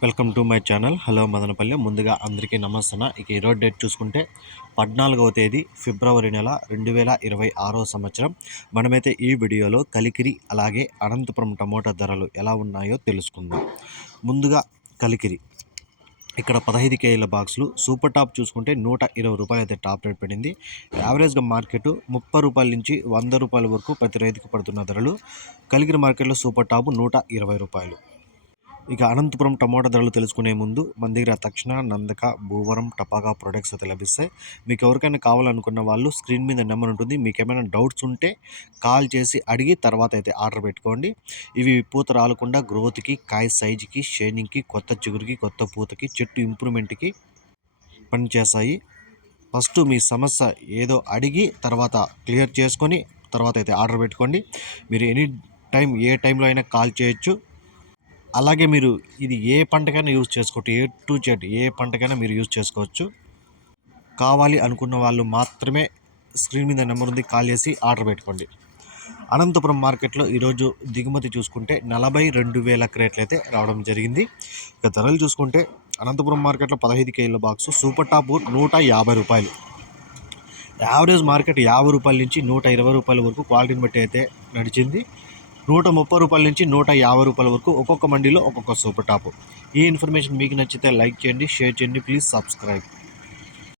Welcome to my channel. Hello Madanapalle. ముందుగా అందరికీ నమస్తన ఇక ఈరోజు డేట్ చూసుకుంటే పద్నాలుగవ తేదీ ఫిబ్రవరి నెల రెండు వేల ఇరవై ఆరో సంవత్సరం. మనమైతే ఈ వీడియోలో కలికిరి అలాగే అనంతపురం టమోటా ధరలు ఎలా ఉన్నాయో తెలుసుకుందాం. ముందుగా కలికిరి. ఇక్కడ పదహైదు కేజీల బాక్సులు సూపర్ టాప్ చూసుకుంటే నూట ఇరవై రూపాయలు అయితే టాప్ రేట్ పడింది. యావరేజ్గా మార్కెట్ ముప్పై రూపాయల నుంచి వంద రూపాయల వరకు ప్రతి రైతుకు పడుతున్న ధరలు. కలికిరి మార్కెట్లో సూపర్ టాప్ నూట ఇరవై రూపాయలు. ఇక అనంతపురం టమోటా ధరలు తెలుసుకునే ముందు మన దగ్గర తక్షణ నందక భూవరం టపాకా ప్రొడక్ట్స్ అయితే లభిస్తాయి. మీకు ఎవరికైనా కావాలనుకున్న వాళ్ళు స్క్రీన్ మీద నెంబర్ ఉంటుంది. మీకు ఏమైనా డౌట్స్ ఉంటే కాల్ చేసి అడిగి తర్వాత అయితే ఆర్డర్ పెట్టుకోండి. ఇవి పూత రాలకుండా గ్రోత్కి కాయ సైజుకి షైనింగ్కి కొత్త చిగురికి కొత్త పూతకి చెట్టు ఇంప్రూవ్మెంట్కి పనిచేస్తాయి. ఫస్ట్ మీ సమస్య ఏదో అడిగి తర్వాత క్లియర్ చేసుకొని తర్వాత అయితే ఆర్డర్ పెట్టుకోండి. మీరు ఎనీ టైం ఏ టైంలో అయినా కాల్ చేయొచ్చు. అలాగే మీరు ఇది ఏ పంటకైనా యూజ్ చేసుకోవచ్చు. ఏ టు జెడ్ ఏ పంటకైనా మీరు యూజ్ చేసుకోవచ్చు. కావాలి అనుకున్న వాళ్ళు మాత్రమే స్క్రీన్ మీద నెంబర్ ఉంది కాల్ చేసి ఆర్డర్ పెట్టుకోండి. అనంతపురం మార్కెట్లో ఈరోజు దిగుమతి చూసుకుంటే నలభై రెండు వేల క్రేట్లు అయితే రావడం జరిగింది. ఇక ధరలు చూసుకుంటే అనంతపురం మార్కెట్లో పదహైదు కేజీల బాక్సు సూపర్ టాప్ నూట యాభై రూపాయలు. యావరేజ్ మార్కెట్ యాభై రూపాయల నుంచి నూట ఇరవై రూపాయల వరకు క్వాలిటీని బట్టి అయితే నడిచింది. నూట ముప్పై రూపాయల నుంచి నూట యాభై రూపాయల వరకు ఒక్కొక్క మండీలో ఒక్కొక్క సూపర్ టాప్. ఈ ఇన్ఫర్మేషన్ మీకు నచ్చితే లైక్ చేయండి షేర్ చేయండి ప్లీజ్ సబ్స్క్రైబ్.